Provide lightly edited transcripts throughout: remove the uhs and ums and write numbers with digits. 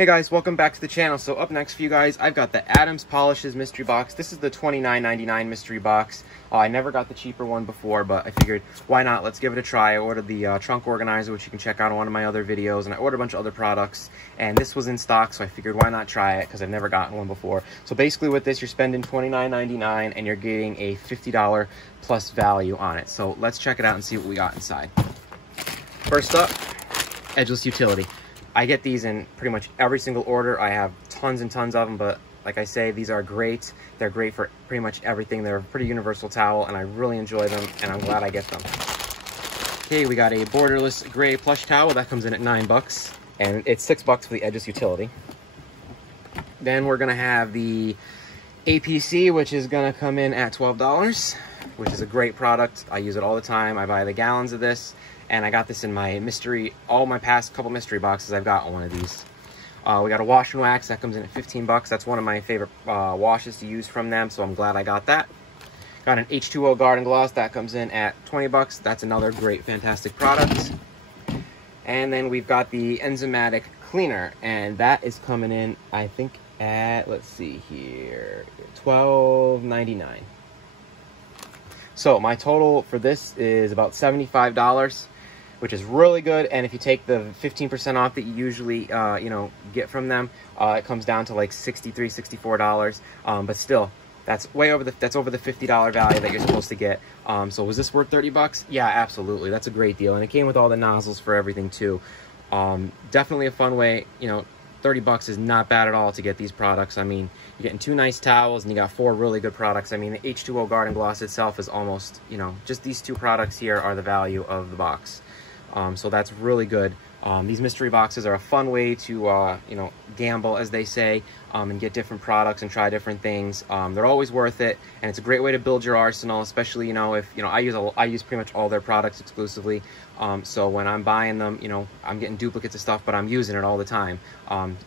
Hey guys, welcome back to the channel. So up next for you guys, I've got the Adams Polishes mystery box. This is the $29.99 mystery box. I never got the cheaper one before, but I figured why not? Let's give it a try. I ordered the trunk organizer, which you can check out on one of my other videos, and I ordered a bunch of other products, and this was in stock, so I figured why not try it, because I've never gotten one before. So basically with this, you're spending $29.99 and you're getting a $50 plus value on it. So let's check it out and see what we got inside. First up, Edgeless Utility. I get these in pretty much every single order. I have tons and tons of them, but like I say, these are great. They're great for pretty much everything. They're a pretty universal towel, and I really enjoy them, and I'm glad I get them. Okay, we got a Borderless gray plush towel. That comes in at $9, and it's $6 for the Edgeless Utility. Then we're gonna have the APC, which is gonna come in at $12, which is a great product. I use it all the time. I buy the gallons of this. And I got this in my mystery, all my past couple mystery boxes, I've got one of these. We got a wash and wax, that comes in at $15. That's one of my favorite washes to use from them, so I'm glad I got that. Got an H2O Garden Gloss, that comes in at $20. That's another great, fantastic product. And then we've got the enzymatic cleaner, and that is coming in, I think, at, let's see here, $12.99. So my total for this is about $75. Which is really good, and if you take the 15% off that you usually get from them, it comes down to like $63, $64. But still, that's over the $50 value that you're supposed to get. So was this worth $30? Yeah, absolutely. That's a great deal, and it came with all the nozzles for everything too. Definitely a fun way. $30 is not bad at all to get these products. I mean, you're getting 2 nice towels and you got 4 really good products. I mean, the H2O Garden Gloss itself is almost, just these 2 products here are the value of the box. So that's really good. These mystery boxes are a fun way to, gamble, as they say, and get different products and try different things. They're always worth it, and it's a great way to build your arsenal, especially, if, I use pretty much all their products exclusively. So when I'm buying them, I'm getting duplicates of stuff, but I'm using it all the time.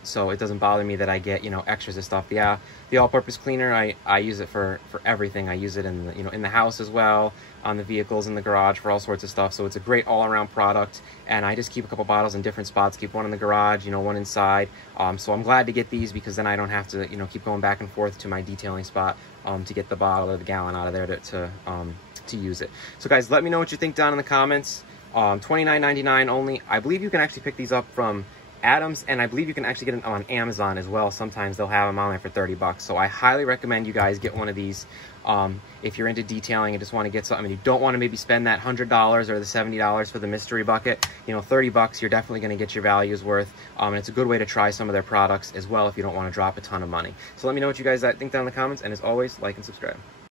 So it doesn't bother me that I get, extras of stuff. Yeah, the all-purpose cleaner, I use it for everything. I use it in the, in the house as well, on the vehicles, in the garage, for all sorts of stuff. So it's a great all-around product, and I just keep a couple bottles in different spots. Keep one in the garage, one inside. So I'm glad to get these, because then I don't have to, keep going back and forth to my detailing spot to get the bottle or the gallon out of there to use it. So guys, let me know what you think down in the comments. $29.99 only. I believe you can actually pick these up from Adams, and I believe you can actually get them on Amazon as well. Sometimes they'll have them on there for $30. So I highly recommend you guys get one of these if you're into detailing and just want to get something. You don't want to maybe spend that $100 or the $70 for the mystery bucket. $30, you're definitely going to get your values worth, and it's a good way to try some of their products as well if you don't want to drop a ton of money. So let me know what you guys think down in the comments, and as always, like and subscribe.